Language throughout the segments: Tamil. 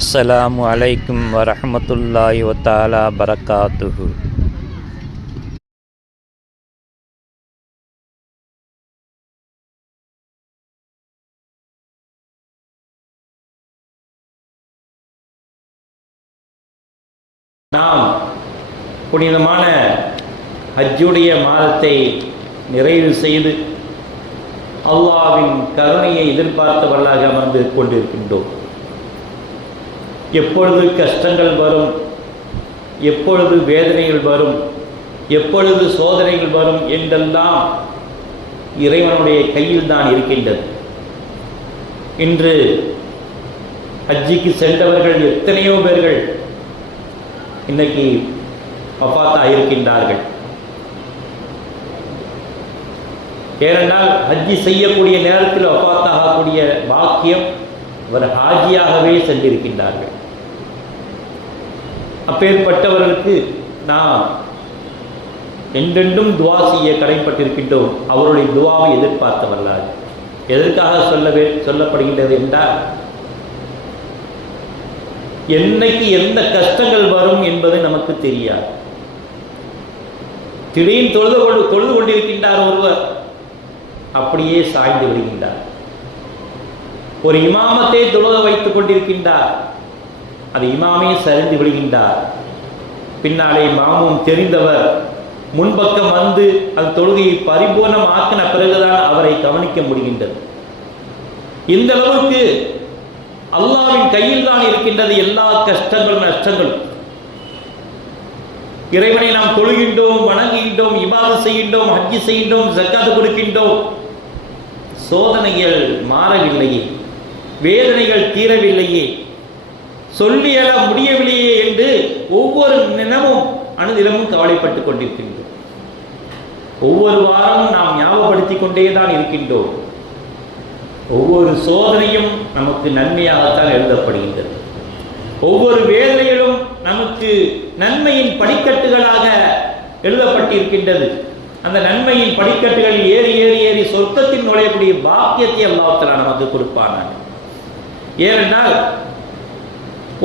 அஸ்ஸலாமு அலைக்கும் வரஹ்மத்துல்லாஹி வதஆலா பரகாத்துஹு. நாம் புனிதமான ஹஜ்ஜுடைய மாதத்தை நிறைவு செய்து அல்லாஹ்வின் கருணையை எதிர்பார்த்தவர்களாக அமர்ந்து கொண்டிருக்கின்றோம். எப்பொழுது கஷ்டங்கள் வரும், எப்பொழுது வேதனைகள் வரும், எப்பொழுது சோதனைகள் வரும் என்றெல்லாம் இறைவனுடைய கையில் தான் இருக்கின்றது. இன்று ஹஜ்ஜிக்கு சென்றவர்கள் எத்தனையோ பேர்கள் இன்னைக்கு வஃபாத்தா இருக்கின்றார்கள். ஏனென்றால் ஹஜ்ஜி செய்யக்கூடிய நேரத்தில் வஃபாத்தாகக்கூடிய பாக்கியம் அவர் ஹாஜியாகவே சென்றிருக்கின்றார்கள். அப்பேற்பட்டவர்களுக்கு நாம் என்றென்றும் துவா செய்ய கடமைப்பட்டிருக்கின்றோம். அவருடைய துவாவை எதிர்பார்த்தவர்களால் எதற்காக சொல்லப்படுகின்றது என்றால், என்னைக்கு எந்த கஷ்டங்கள் வரும் என்பது நமக்கு தெரியாது. திடீர்னு தொழுது கொண்டிருக்கின்றார் ஒருவர், அப்படியே சாய்ந்து விடுகின்றார். ஒரு இமாமத்தை தொழுக வைத்துக் கொண்டிருக்கின்றார், அது இமாமே சரிந்து விடுகின்றார். பின்னாலே மாமும் தெரிந்தவர் முன்பக்கம் வந்து அந்த தொழுகையை பரிபூர்ணம் ஆக்கின பிறகுதான் அவரை கவனிக்க முடிகின்றது. இந்த அளவுக்கு அல்லாஹ்வின் கையில் தான் இருக்கின்றது எல்லா கஷ்டங்களும் நஷ்டங்களும். இறைவனை நாம் தொழுகின்றோம், வணங்குகின்றோம், இபாதத் செய்கின்றோம், ஹஜ்ஜி செய்கின்றோம், ஜக்காத் கொடுக்கின்றோம். சோதனைகள் மாறவில்லையே, வேதனைகள் தீரவில்லையே, சொல்லியல முடியவில்லையே என்று ஒவ்வொரு தினமும் அனுதினமும் கவலைப்பட்டுக் கொண்டிருக்கின்றோம். ஒவ்வொரு வாரமும் நாம் ஞாபகப்படுத்திக் கொண்டேதான் இருக்கின்றோம். ஒவ்வொரு சோதனையும் நமக்கு நன்மையாகத்தான் எழுதப்படுகின்றது. ஒவ்வொரு வேதனைகளும் நமக்கு நன்மையின் படிக்கட்டுகளாக எழுதப்பட்டிருக்கின்றது. அந்த நன்மையின் படிக்கட்டுகளில் ஏறி ஏறி ஏறி சொர்க்கத்தில் நுழையக்கூடிய பாக்கியத்தை அல்லாஹ் தஆலா நமக்கு கொடுப்பான். ஏனென்றால்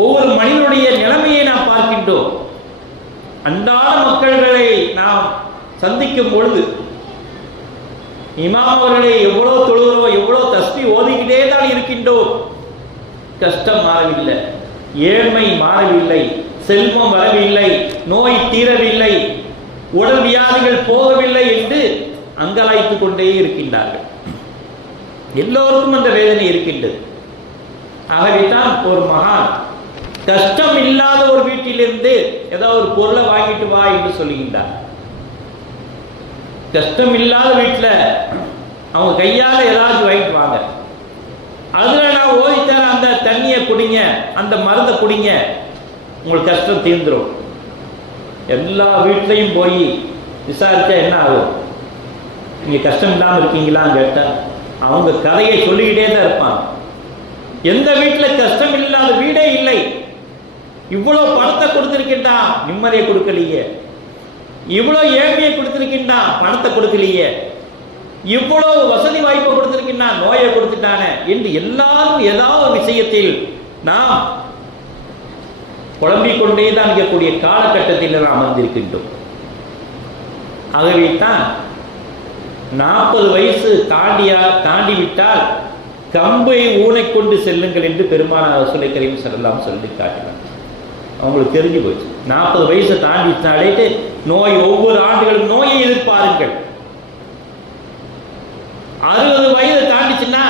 ஒவ்வொரு மனிதனுடைய நிலைமையை நாம் பார்க்கின்றோம். அன்றாட மக்கள்களை நாம் சந்திக்கும் பொழுது இமாம் அவர்களை எவ்வளவு தொழுகிறோம், எவ்வளவு தஸ்பீ ஓதிக்கிட்டே தான் இருக்கின்றோம். கஷ்டம் மாறவில்லை, ஏழ்மை மாறவில்லை, செல்வம் வரவில்லை, நோய் தீரவில்லை, உடல் வியாதிகள் போகவில்லை என்று அங்கலாய்த்துக் கொண்டே இருக்கின்றார்கள். எல்லோருக்கும் அந்த வேதனை இருக்கின்றது. ஆகவேதான் ஒரு மகான் கஷ்டம் இல்லாத ஒரு வீட்டிலிருந்து ஏதாவது ஒரு பொருளை வாங்கிட்டு வா என்று சொல்லுகின்றார். கஷ்டம் இல்லாத வீட்டில் அவங்க கையால ஏதாவது வாங்கிட்டு வாங்க, அதுல நான் ஓதித்தர அந்த தண்ணியை குடிங்க, அந்த மருந்தை குடிங்க, உங்களுக்கு கஷ்டம் தீர்ந்துடும். எல்லா வீட்லையும் போய் விசாரிச்சா என்ன ஆகும்? நீங்க கஷ்டம் இல்லாமல் இருக்கீங்களான்னு கேட்டா அவங்க கதையை சொல்லிக்கிட்டே தான் இருப்பாங்க. எந்த வீட்டில் கஷ்டம் இல்லாத வீடே இல்லை. இவ்வளவு பணத்தை கொடுத்திருக்கின்றான், நிம்மதியை கொடுக்கலையே. இவ்வளவு ஏழ்மையை கொடுத்திருக்கின்றான், பணத்தை கொடுக்கலையே. இவ்வளவு வசதி வாய்ப்பை கொடுத்திருக்கின்றான், நோயை கொடுத்துட்டானே என்று எல்லாரும் ஏதாவது விஷயத்தில் நாம் குழம்பிக் கொண்டே தான் இருக்கக்கூடிய காலகட்டத்தில் நாம் அமர்ந்திருக்கின்றோம். ஆகவே தான் 40 வயசு தாண்டிவிட்டால் கம்பை ஊனை கொண்டு செல்லுங்கள் என்று பெருமானார் ரசூலுல்லாஹி கரீம் ஸல்லல்லாஹு அலைஹி சொல்லி காட்டினார். அவங்களுக்கு தெரிஞ்சு போச்சு, 40 வயசை தாண்டிட்டாலே நோய், ஒவ்வொரு ஆண்டுகளும் நோயை எதிர்பாருங்கள். 60 வயது தாண்டிச்சுன்னா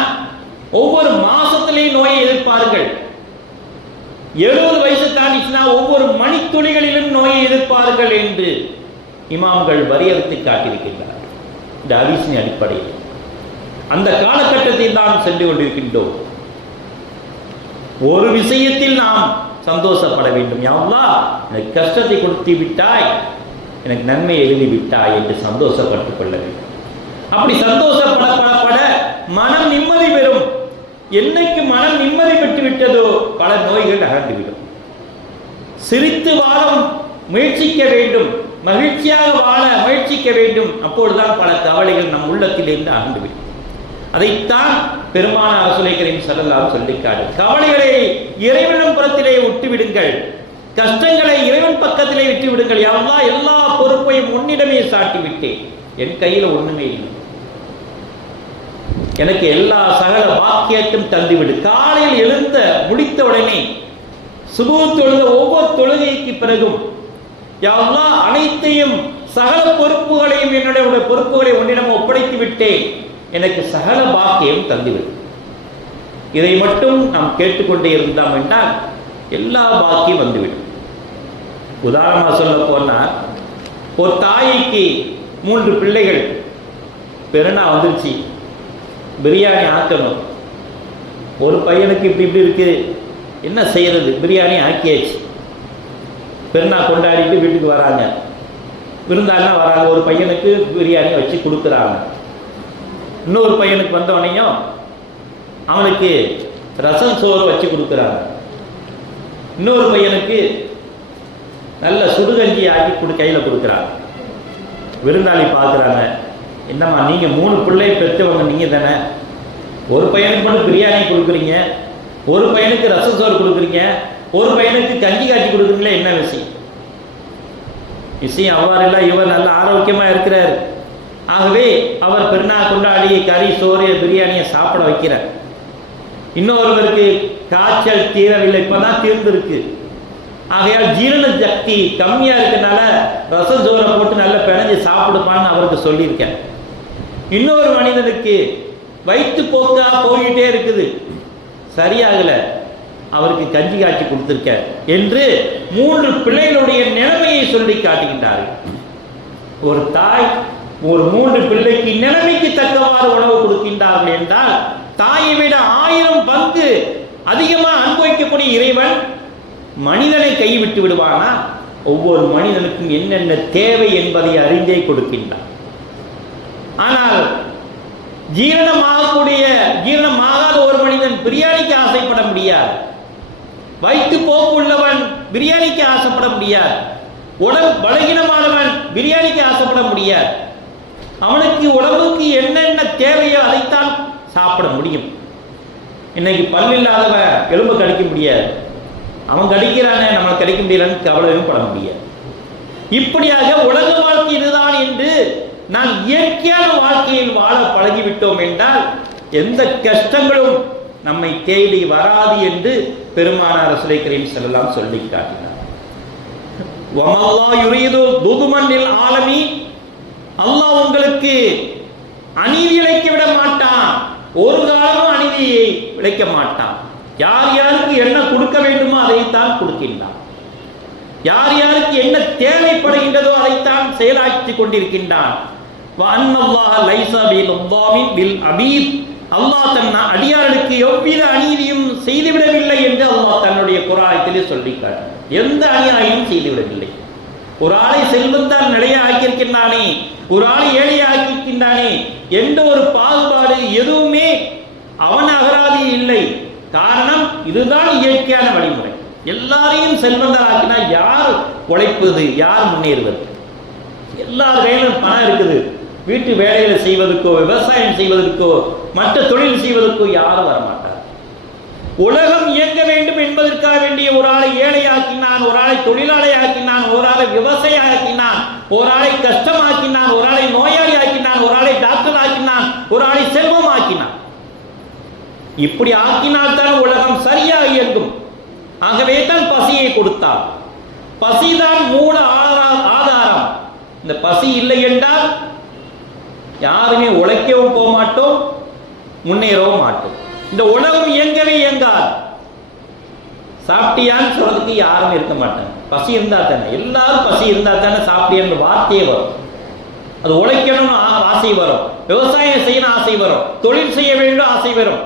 ஒவ்வொரு மாசத்திலையும் நோயை எதிர்பாருங்கள். 70 வயசு தாண்டிச்சுன்னா ஒவ்வொரு மணித்துளிகளிலும் நோயை எதிர்பாருங்கள் என்று இமாம்கள் வரையறுத்து காட்டியிருக்கின்றனர். இந்த ஹதீஸின் அடிப்படையில் அந்த காலகட்டத்தில் நாம் சென்று கொண்டிருக்கின்றோம். ஒரு விஷயத்தில் நாம் சந்தோஷப்பட வேண்டும். யா அல்லாஹ், எனக்கு கஷ்டத்தை கொடுத்து விட்டாய், எனக்கு நன்மை எழுதி விட்டாய் என்று சந்தோஷப்பட்டுக் கொள்ள வேண்டும். அப்படி சந்தோஷப்பட மனம் நிம்மதி பெறும். என்னைக்கு மனம் நிம்மதி பெற்று விட்டதோ பல நோய்கள் அகன்றுவிடும். சிரித்து வாழ முயற்சிக்க வேண்டும், மகிழ்ச்சியாக வாழ முயற்சிக்க வேண்டும். அப்பொழுதுதான் பல கவலைகள் நம் உள்ளத்திலிருந்து அகன்றுவிடும். அதைத்தான் பெருமானார் ரசூலுல்லாஹி ஸல்லல்லாஹு அலைஹி வஸல்லம் சொல்லிக்காட்டு. கவலைகளை இறைவனிடம் புற புறத்திலே விட்டு விடுங்கள், கஷ்டங்களை இறைவன் பக்கத்திலே விட்டு விடுங்கள். யா அல்லாஹ், எல்லா பொறுப்பையும் உன்னிடமே சாட்டி விட்டேன், என் கையில ஒண்ணுமே இல்லை, எனக்கு எல்லா சகல வாக்கியத்தையும் தந்துவிடு. காலையில் எழுந்த முடித்த உடனே சுபூ தொழுத ஒவ்வொரு தொழுகைக்கு பிறகும் யா அல்லாஹ், அனைத்தையும் சகல பொறுப்புகளையும் என்னுடைய பொறுப்புகளை உன்னிடம் ஒப்படைத்து விட்டேன், எனக்கு சகல பாக்கியம் தந்துவிடு. இதை மட்டும் நாம் கேட்டுக்கொண்டே இருந்தோம் என்றால் எல்லா பாக்கியம் வந்துவிடும். உதாரணமாக சொல்ல போனா, ஒரு தாய்க்கு 3 பிள்ளைகள், பெருநா வந்துருச்சு, பிரியாணி ஆக்கணும். ஒரு பையனுக்கு இப்படி இப்படி இருக்கு, என்ன செய்யறது, பிரியாணி ஆக்கியாச்சு. பெருநா கொண்டாடிட்டு வீட்டுக்கு வராங்க, விருந்தாலாம் வராங்க. ஒரு பையனுக்கு பிரியாணி வச்சு கொடுக்குறாங்க. இன்னொரு பையனுக்கு வந்தவனையும் அவனுக்கு ரசம் சோறு வச்சு கொடுக்குறாங்க. இன்னொரு பையனுக்கு நல்ல சுடுகஞ்சி ஆக்கி கையில் கொடுக்குறாங்க. விருந்தாளி பார்க்குறாங்க, என்னம்மா நீங்கள் 3 பிள்ளை பெற்றவங்க நீங்கள் தானே, ஒரு பையனுக்கு மட்டும் பிரியாணி கொடுக்குறீங்க, ஒரு பையனுக்கு ரசம் சோறு கொடுக்குறீங்க, ஒரு பையனுக்கு கஞ்சி காய்ச்சி கொடுக்குறீங்களே, என்ன விஷயம்? விஷயம் அவ்வாறெல்லாம் இவர் நல்ல ஆரோக்கியமாக இருக்கிறார். ஆகவே அவர் பெருநா கொண்டாடி கறி சோறு பிரியாணியை சாப்பிட வைக்கிறார். இன்னொருவருக்கு காய்ச்சல் தீரவில்லை, இப்பதான் தீர்ந்திருக்கு. ஆகையால் ஜீரண சக்தி கம்மியா இருக்கனால ரசம் சோறை போட்டு நல்லா பிணைஞ்சு சாப்பிடுப்பான்னு அவருக்கு சொல்லியிருக்கேன். இன்னொரு மனிதனுக்கு வயிற்று போக்கா போயிட்டே இருக்குது, சரியாகல, அவருக்கு கஞ்சி காய்ச்சி கொடுத்திருக்க என்று 3 பிள்ளைகளுடைய நிலைமையை சொல்லி காட்டுகின்றார்கள். ஒரு தாய் ஒரு 3 பிள்ளைக்கு நிலைமைக்கு தக்கவாறு உணவு கொடுக்கின்றார்கள் என்றால், தாயை விட 1000 பங்கு அதிகமாக அனுபவிக்கக்கூடிய இறைவன் மனிதனை கைவிட்டு விடுவானா? ஒவ்வொரு மனிதனுக்கும் என்னென்ன தேவை என்பதை அறிந்தே கொடுக்கின்றான். ஆனால் ஜீரணமாகாத ஒரு மனிதன் பிரியாணிக்கு ஆசைப்பட முடியாது, வயிற்று போக்கு உள்ளவன் பிரியாணிக்கு ஆசைப்பட முடியாது, உடல் பலகீனமானவன் பிரியாணிக்கு ஆசைப்பட முடியாது. அவனுக்கு உடம்புக்கு என்னென்ன தேவையோ அதைத்தான் சாப்பிட முடியும். இன்னைக்கு பல்லில்லாதவன் எலும்பு கடிக்க முடியாது, அவன் கடிக்கிறானே நம்ம கிடைக்க முடியலன்னு கவலையும் பட முடியாது. இப்படியாக உலக வாழ்க்கை இதுதான் என்று நாம் இயற்கையான வாழ்க்கையில் வாழ பழகிவிட்டோம் என்றால் எந்த கஷ்டங்களும் நம்மை தேடி வராது என்று பெருமானார் ரசூலுல்லாஹி கரீம் ஸல்லல்லாஹு அலைஹி சொல்லி காட்டினார். வமல்லாஹ் யுரீது துதுமன்னில் ஆலமீன், அல்லாஹ் உங்களுக்கு அநீதி இழைக்க விட மாட்டான், ஒரு காலமும் அநீதியை இழைக்க மாட்டான். யார் யாருக்கு என்ன கொடுக்க வேண்டுமோ அதைத்தான் கொடுக்கின்றான், யார் யாருக்கு என்ன தேவைப்படுகின்றதோ அதைத்தான் செயலாற்றி கொண்டிருக்கின்றான். அல்லாஹ் தன் அடியார்களுக்கு எவ்வித அநீதியும் செய்துவிடவில்லை என்று அல்லாஹ் தன்னுடைய குர்ஆனிலே சொல்லிட்டார். எந்த அநியாயமும் செய்துவிடவில்லை. ஒரு ஆளை செல்வந்தான் நிலைய ஆக்கியிருக்கின்றானே, ஒரு ஆளை ஏழையை ஆக்கியிருக்கின்றானே என்ற ஒரு பாகுபாடு எதுவுமே அவன் அகராதி இல்லை. காரணம், இதுதான் இயற்கையான வழிமுறை. எல்லாரையும் செல்வந்தராக்கினா யார் உழைப்பது, யார் முன்னேறுவது? எல்லார் கையிலும் பணம் இருக்குது, வீட்டு வேலைகளை செய்வதற்கோ விவசாயம் செய்வதற்கோ மற்ற தொழில் செய்வதற்கோ யாரும் வரமாட்டார். உலகம் இயங்க வேண்டும் என்பதற்காக வேண்டிய ஒரு ஆளை ஏழையாக்கினான், ஒரு ஆளை தொழிலாளி ஆக்கினான், ஒரு ஆளை விவசாயி ஆக்கினான், ஒரு ஆளை கஷ்டமாக்கினான், ஒரு ஆளை நோயாளி ஆக்கினான், ஒரு ஆளை டாக்டர் ஆக்கினான், ஒரு ஆளை செல்வம் ஆக்கினான். இப்படி ஆக்கினால்தான் உலகம் சரியாக இயங்கும். ஆகவே தான் பசியை கொடுத்தார். பசிதான் மூல ஆதாரம். இந்த பசி இல்லை என்றால் யாருமே உழைக்கவும் போக மாட்டோம், முன்னேறவும் மாட்டோம். இந்த உலகம் இயங்கவே இயங்காது. சாப்பிட்டியான்னு சொல்றதுக்கு யாரும் இருக்க மாட்டாங்க. பசி இருந்தா தானே, எல்லாரும் பசி இருந்தா தானே சாப்பிட்டியான்னு வார்த்தையே வரும். அது உழைக்கணும்னு ஆசை வரும், விவசாயம் செய்யணும் ஆசை வரும், தொழில் செய்ய வேண்டும் ஆசை வரும்.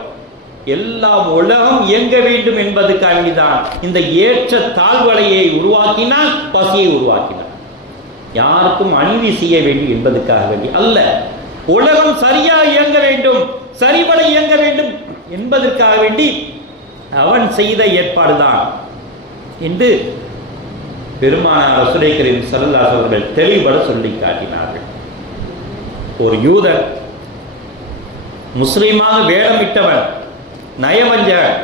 எல்லாம் உலகம் இயங்க வேண்டும் என்பதற்காகதான் இந்த ஏற்ற தாழ்வலையை உருவாக்கினான், பசியை உருவாக்கினான். யாருக்கும் அநீதி செய்ய வேண்டும் என்பதற்காக வேண்டி அல்ல, உலகம் சரியாக இயங்க வேண்டும், சரிபட இயங்க வேண்டும் என்பதற்காக வேண்டி அவன் செய்த ஏற்பாடுதான் என்று பெருமானார் ரசூலுல்லாஹி கரீம் ஸல்லல்லாஹு அலைஹி அவர்கள் தெளிவுபட சொல்லி காட்டினார்கள். ஒரு யூதர் முஸ்லிமாக வேடமிட்டவன், நயவஞ்சகன்,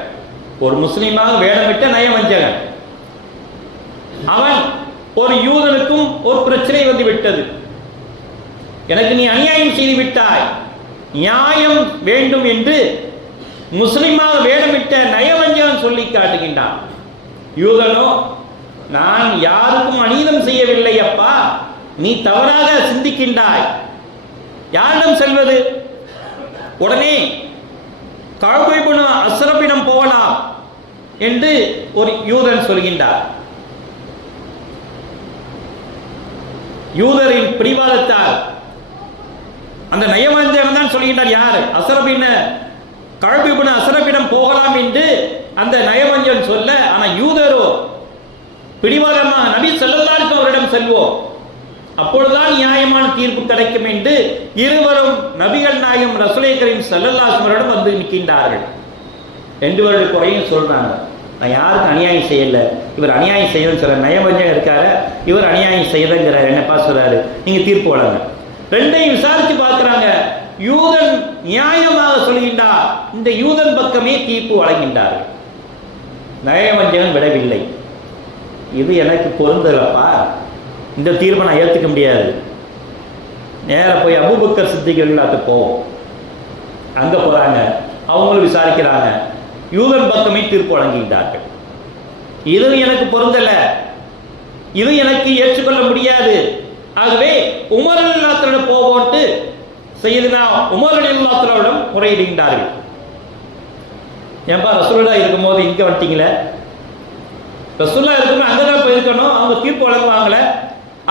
ஒரு முஸ்லீமாக வேடமிட்ட நயவஞ்சகன். அவன் ஒரு யூதனுக்கும் ஒரு பிரச்சனை வந்து விட்டது. எனக்கு நீ அநியாயம் செய்து விட்டாய், நியாயம் வேண்டும் என்று முஸ்லிமாக வேடமிட்ட நயவஞ்சகன் சொல்லி காட்டுகின்றான். யூதனோ, நான் யாருக்கும் அநீதம் செய்யவில்லை அப்பா, நீ தவறாக சிந்திக்கின்றாய், யாரிடம் செல்வது? உடனே கஅப் இப்னு அஸ்ரபிடம் போகலாம் என்று ஒரு யூதன் சொல்கின்றார். யூதரின் பிடிவாதத்தால் அந்த நயவஞ்சகன் தான் சொல்கின்றார். யார்? கஅப் இப்னு அஸ்ரபிடம் போகலாம் என்று அந்த நயவஞ்சகன் சொல்ல, ஆனால் யூதரோ பிடிவாதமாக நபி ஸல்லல்லாஹு அலைஹி வஸல்லம் அவரிடம் செல்வோம், அப்பொழுதுதான் நியாயமான தீர்ப்பு கிடைக்கும் என்று இருவரும் நபிகள் நாயகம் ரசூலை கரீம் ஸல்லல்லாஹு அலைஹி வஸல்லம் வந்து நிற்கின்றார்கள். 2 வருட குறையும் சொல்றாங்க, நான் யாருக்கு அநியாயம் செய்யல, இவர் அநியாயம் செய்யலன்னு சொல்ற நயவஞ்சகம் இருக்காரு, இவர் அநியாயம் செய்யலங்கிறார், என்னப்பா சொல்றாரு, நீங்க தீர்ப்பு வழங்க. ரெண்டையும் விசாரிச்சு பார்க்கிறாங்க. யூதன் நியாயமாக சொல்கின்றார், இந்த யூதன் பக்கமே தீர்ப்பு வழங்கின்றார்கள். நயவஞ்சகன் விடவில்லை. இது எனக்கு பொருந்தலப்பா, இந்த தீர்ப்பை நான் ஏற்றுக்க முடியாது. நேராக போய் அபூபக்கர் சித்திக் எல்லாத்துக்கு போவோம். அங்கே போகிறாங்க, அவங்களும் விசாரிக்கிறாங்க. யூதன் பக்கமே தீர்ப்பு வழங்குகின்றார்கள். இது எனக்கு பொருந்தல, இது எனக்கு ஏற்றுக்கொள்ள முடியாது. ஆகவே உமர் ரலியல்லாஹு போவோன்ட்டு சையதுனா உமர் ரலியல்லாஹு முறையிடுகின்றார்கள். ஏன்பா ரசூலுல்லாஹ் இருக்கும்போது இங்கே வந்துட்டீங்களே, ரசூலுல்லாஹ் இருக்கும்போது அங்கே தான் போயிருக்கணும், அவங்க தீர்ப்பு வழங்குவாங்களே.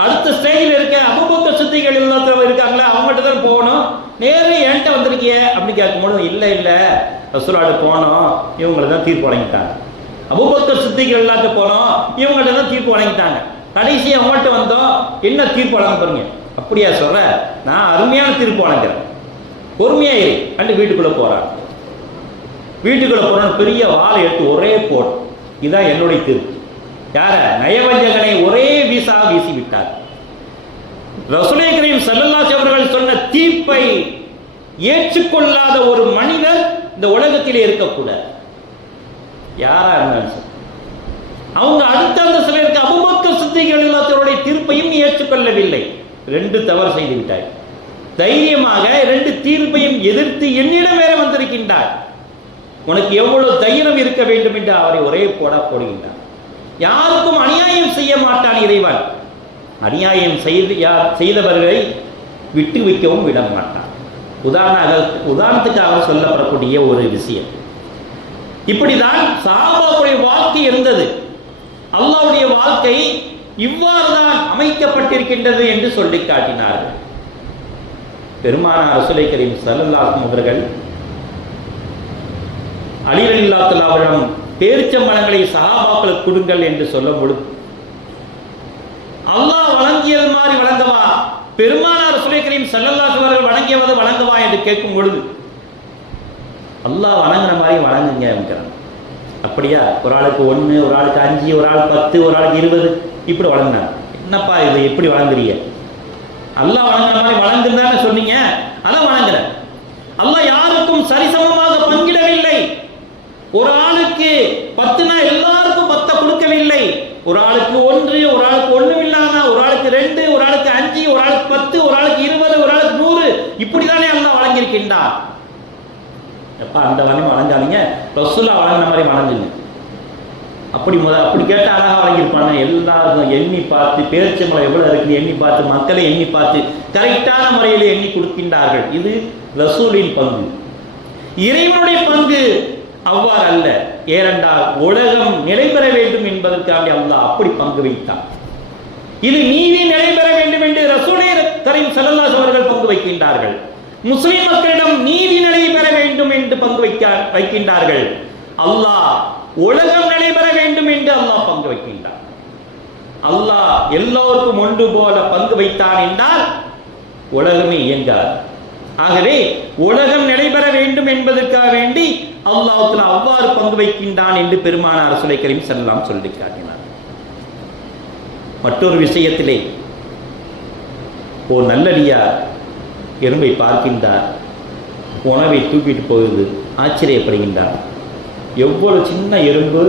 அடுத்த ஸ்டேஜில் இருக்க அபூபக்கர் சித்திக் ரலியல்லாஹு இருக்காங்களே, அவங்ககிட்ட தான் போகணும், நேரே என்கிட்ட வந்திருக்கிய அப்படின்னு கேட்கும்போது, இல்லை இல்லை ரசூலுல்லாஹ் போனோம், இவங்களை தான் தீர்ப்பு வழங்கிட்டாங்க. அபூபக்கர் சித்திக் ரலியல்லாஹு போனோம், இவங்கள்ட்ட தான் தீர்ப்பு வழங்கிட்டாங்க. கடைசி அவங்கள்ட்ட வந்தோம், என்ன தீர்ப்பு வழங்க பாருங்க. அப்படியா சொல்ற, நான் அருமையான தீர்ப்பு வழங்குறேன், பொறுமையாயிரு அண்டு வீட்டுக்குள்ள போறாங்க. வீட்டுக்குள்ள போறான்னு பெரிய வாளை எடுத்து ஒரே போட், இதுதான் என்னுடைய தீர்ப்பு. யார? நயவஞ்சகனை ஒரே வீசா வீசி விட்டார். ரசூலை கரீம் ஸல்லல்லாஹு அலைஹி அவர்கள் சொன்ன தீர்ப்பை ஏற்றுக்கொள்ளாத ஒரு மனிதர் இந்த உலகத்திலே இருக்கக்கூடாது, யாரா இருந்தாலும் சரி. அவங்க அடுத்த அந்த சிலருக்கு அபூபக்கர் சித்திக் ரலியல்லாஹு அன்ஹுடைய தீர்ப்பையும் ஏற்றுக்கொள்ளவில்லை. 2 தவறு செய்து விட்டார். தைரியமாக 2 தீர்ப்பையும் எதிர்த்து என்னிடம் வேற வந்திருக்கின்றார். உனக்கு எவ்வளவு தைரியம் இருக்க வேண்டும் என்று அவரை ஒரே போடுகின்றார். யாருக்கும் அநியாயம் செய்ய மாட்டான் இறைவன், அநியாயம் செய்தவர்களை விட்டு வைக்கவும் விட மாட்டான். உதாரணத்துக்காக சொல்லப்படக்கூடிய ஒரு விஷயம். இப்படிதான் சஹாபாக்களுடைய வாழ்க்கை இருந்தது. அல்லாஹ்வுடைய வாழ்க்கை இவ்வாறு தான் அமைக்கப்பட்டிருக்கின்றது என்று சொல்லி காட்டினார்கள். பெருமானார் ரசூலை கரீம் ஸல்லல்லாஹு அலைஹி வஸல்லம் அவர்கள் அலி ரலியல்லாஹு தஆலா அவரிடம் பேரிச்சம்பழங்களை சஹாபாக்களுக்கு கொடுங்கள் என்று சொல்லும் பொழுது, அல்லாஹ் வழங்கியது மாதிரி வழங்கவா, பெருமானார் ரசூலை கரீம் ஸல்லல்லாஹு அலைஹி வஸல்லம் வழங்கியது வழங்கவா என்று கேட்கும் பொழுது, அல்லாஹ் வணங்குற மாதிரி வணங்குங்க. அப்படியா, ஒரு ஆளுக்கு 1, ஒரு ஆளுக்கு 5, ஒரு ஆளுக்கு 10, ஒரு ஆளுக்கு 20 இப்படி வழங்கினார். என்னப்பா இது எப்படி வழங்குறீங்க? அல்லாஹ் வழங்குற மாதிரி வழங்குன்னு சொன்னீங்க, அதான் வழங்குற. அல்லாஹ் யாருக்கும் சரிசமமாக பங்கிடவில்லை. ஒரு ஆளுக்கு 10னா எல்லாருக்கும் 10 கொடுக்கவில்லை. ஒரு ஆளுக்கு 1, ஒரு ஆளுக்கு 1 இல்லாம, ஒரு ஆளுக்கு 2, ஒரு ஆளுக்கு 5, ஒரு ஆளுக்கு 10, ஒரு ஆளுக்கு 20, ஒரு ஆளுக்கு 100 இப்படிதானே அல்லாஹ் வழங்கியிருக்கின்றார். எப்பா அந்த வழங்க வழங்காதீங்க, ரசூலுல்லாஹ் வழங்கின மாதிரி வழங்குங்க. அப்படி கேட்டால் அழகாக வழங்கியிருப்பாங்க. எல்லாருக்கும் எண்ணி பார்த்து, பேரிச்சம்பழம் எவ்வளவு இருக்குன்னு எண்ணி பார்த்து, மக்களை எண்ணி பார்த்து கரெக்டான முறையில் எண்ணி கொடுக்கின்றார்கள். இது ரசூலின் பங்கு. இறைவனுடைய பங்கு அவ்வாறு அல்ல. ஏனென்றால் உலகம் நிலை பெற வேண்டும் என்பதற்காக அல்லாஹ் அப்படி பங்கு வைத்தார். இது நீதி நிலை பெற வேண்டும் என்று ரசூலே கரீம் ஸல்லல்லாஹு அலைஹி அவர்கள் பங்கு வைக்கின்றார்கள். முஸ்லிம் மக்களிடம் நீதி நிலை பெற வேண்டும் என்று பங்கு வைக்கின்றார்கள். அல்லாஹ் உலகம் நடைபெற வேண்டும் என்று அல்லாஹ் பங்கு வைக்கின்றார். அல்லாஹ் எல்லோருக்கும் ஒன்று போல பங்கு வைத்தான் என்றால் உலகமே இயங்காது. ஆகவே உலகம் நடைபெற வேண்டும் என்பதற்காக வேண்டி அல்லாஹ் தஆலா அவ்வாறு பங்கு வைக்கின்றான் என்று பெருமானார் ரசூலை கரீம் ஸல்லல்லாஹு அலைஹி சொல்லி காட்டினார். மற்றொரு விஷயத்திலே ஒரு நல்லடியார் எறும்பை பார்க்கின்றார், உணவை தூக்கிட்டு போகுது, ஆச்சரியப்படுகின்றார். எவ்வளவு சின்ன எறும்பு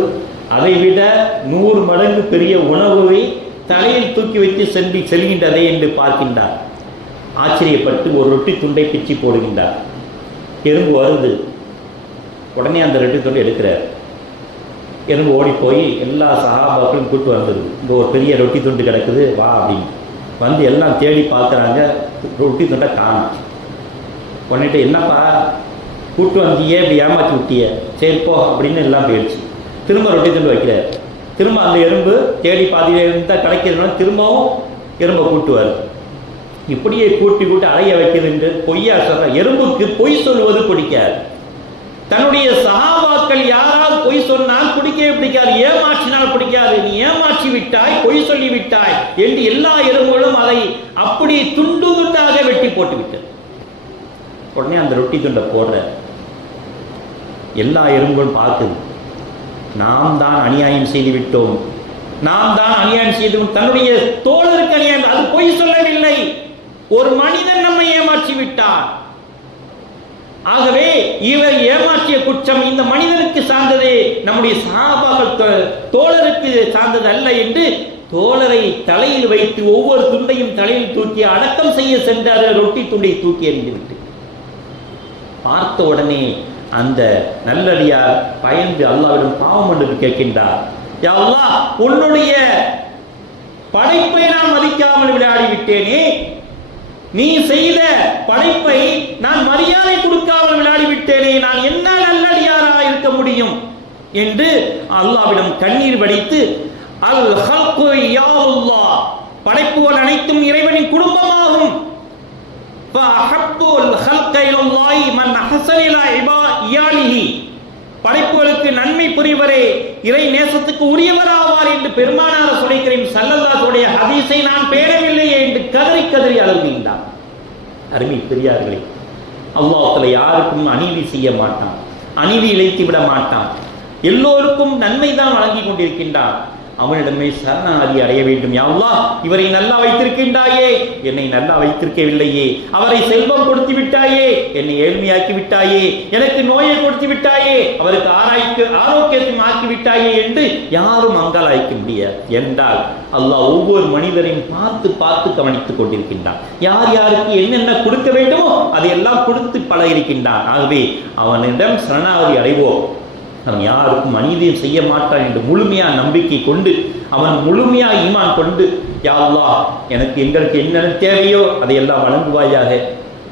அதை விட 100 மடங்கு பெரிய உணவை தலையில் தூக்கி வைத்து செல்கின்றதே என்று பார்க்கின்றார். ஆச்சரியப்பட்டு ஒரு ரொட்டி துண்டை பிச்சு போடுகின்றார். எறும்பு வருது. உடனே அந்த ரொட்டி துண்டை எடுக்கிறார். எறும்பு ஓடி போய் எல்லா சகாபாக்களும் கூட்டு வந்துடுது. இங்கே ஒரு பெரிய ரொட்டி துண்டு கிடக்குது, வா அப்படின்னு வந்து எல்லாம் தேடி பார்க்குறாங்க. ரொட்டி துண்டை காணும். உடனே என்னப்பா கூட்டு வந்தியே, இப்படி ஏமாற்றி விட்டிய, சரிப்போ அப்படின்னு எல்லாம் போயிடுச்சு. திரும்ப ரொட்டி துண்டு வைக்கிறார். திரும்ப அந்த எறும்பு தேடி பாதியில இருந்தால் கிடைக்கிறதுனால திரும்பவும் எறும்பை கூட்டுவார். இப்படியே கூட்டி அலைய வைக்கிறது என்று பொய்யா சொல்ற. எறும்புக்கு பொய் சொல்வது பிடிக்காது. தன்னுடைய சகாபாக்கள் யாரால் பொய் சொன்னால் பிடிக்கவே பிடிக்காது, ஏமாற்றினால் பிடிக்காது. நீ ஏமாற்றி விட்டாய், பொய் சொல்லி விட்டாய் என்று எல்லா எறும்புகளும் அதை அப்படி துண்டு துண்டாக வெட்டி போட்டு விட்டது. உடனே அந்த ரொட்டி துண்டை போடுற எல்லா எறும்புகளும் பார்க்குது. நாம் தான் அநியாயம் செய்து விட்டோம், நாம் தான் அநியாயம் செய்து. தன்னுடைய தோழருக்கு அநியாயம். அது பொய் சொல்லவில்லை, ஒரு மனிதன் நம்மை ஏமாற்றி விட்டார். ஆகவே இவர் ஏமாற்றிய குற்றம் இந்த மனிதனுக்கு சார்ந்தது, நம்முடைய சஹாபாக்கள் தோழருக்கு சார்ந்தது அல்ல என்று தோழரை தலையில் வைத்து ஒவ்வொரு துண்டையும் தலையில் தூக்கி அடக்கம் செய்ய சென்றார். ரொட்டி துண்டை தூக்கி எறிந்துவிட்டு பார்த்த உடனே அந்த நல்லடியார் பயந்து அல்லாஹ்விடம் பாவம் என்று கேட்கின்றார். யா அல்லாஹ், உன்னுடைய படைப்பை நான் மதிக்காமல் விளையாடிவிட்டேனே, நீ செய்த படைப்பை நான் மரியாதை கொடுக்காமல் விளையாடிவிட்டேனே, நான் என்ன நல்லடியாராக இருக்க முடியும் என்று அல்லாஹ்விடம் கண்ணீர் வடித்து, அல் ஹல்கு யா அல்லாஹ், படைப்புகள் அனைத்தும் இறைவனின் குடும்பமாகும். படைப்புகளுக்கு நன்மை புரிவரே இறை நேசத்துக்கு உரியவராவார் என்று பெருமானார் சொல்லிக்கிறேன். ஸல்லல்லாஹு ஹதீஸை நான் பேணவில்லையே என்று கதறி கதறி அழுகின்றார். அருமை பெரியார்களே, அல்லாஹ் யாருக்கும் அநீதி செய்ய மாட்டான், அநீதி இழைத்து விட மாட்டான். எல்லோருக்கும் நன்மை தான் வழங்கி கொண்டிருக்கின்றான். அவனிடமே சரணாகதி அடைய வேண்டும். யா அல்லாஹ், இவரை நல்லா வைத்திருக்கின்றாயே, என்னை நல்லா வைத்திருக்கவில்லையே. அவரை செல்வம் கொடுத்து விட்டாயே, என்னை ஏழ்மையாக்கி விட்டாயே. எனக்கு நோயை கொடுத்து விட்டாயே, அவருக்கு ஆரோக்கியத்தையும் ஆக்கி விட்டாயே என்று யாரும் அங்காளாய்க்க முடியாது. என்றால் அல்லாஹ் ஒவ்வொரு மனிதரையும் பார்த்து பார்த்து கவனித்துக் கொண்டிருக்கின்றான். யார் யாருக்கு என்னென்ன கொடுக்க வேண்டுமோ அதையெல்லாம் கொடுத்து பழகிருக்கின்றான். ஆகவே அவனிடம் சரணாகதி அடைவோம். அவன் யாருக்கும் அநீதியம் செய்ய மாட்டான் என்று முழுமையா நம்பிக்கை கொண்டு, அவன் முழுமையா ஈமான் கொண்டு, யா அல்லாஹ், எங்களுக்கு என்னென்ன தேவையோ அதையெல்லாம் வழங்குவாயாக.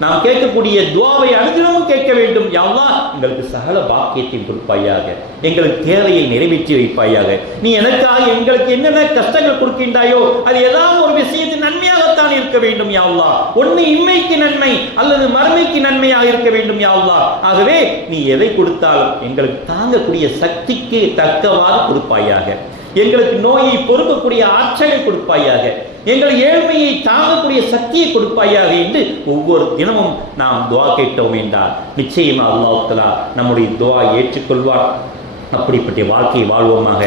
நாம் கேட்கக்கூடிய துஆவை அனுதினமும் கேட்க வேண்டும். யா அல்லாஹ், எங்களுக்கு சகல பாக்கியத்தை கொடுப்பாயாக, எங்களுக்கு தேவையை நிறைவேற்றி வைப்பாயாக. நீ எனக்காக எங்களுக்கு என்னென்ன கஷ்டங்கள் கொடுக்கின்றாயோ அது ஏதாவது ஒரு விஷயத்தின் நன்மையாகத்தான் இருக்க வேண்டும். யா அல்லாஹ், ஒன்று இம்மைக்கு நன்மை அல்லது மறுமைக்கு நன்மையாக இருக்க வேண்டும். யா அல்லாஹ், ஆகவே நீ எதை கொடுத்தாலும் எங்களுக்கு தாங்கக்கூடிய சக்திக்கு தக்கவாறு கொடுப்பாயாக. எங்களுக்கு நோயை பொறுக்கக்கூடிய ஆற்றலை கொடுப்பாயாக, எங்கள் ஏழ்மையை தாங்கக்கூடிய சக்தியை கொடுப்பாயாக என்று ஒவ்வொரு தினமும் நாம் துஆ கேட்டோம் என்றால் நிச்சயமா அல்லாஹ் தஆலா நம்முடைய துஆ ஏற்றுக்கொள்வார். அப்படிப்பட்ட வாழ்க்கையை வாழ்வோமாக.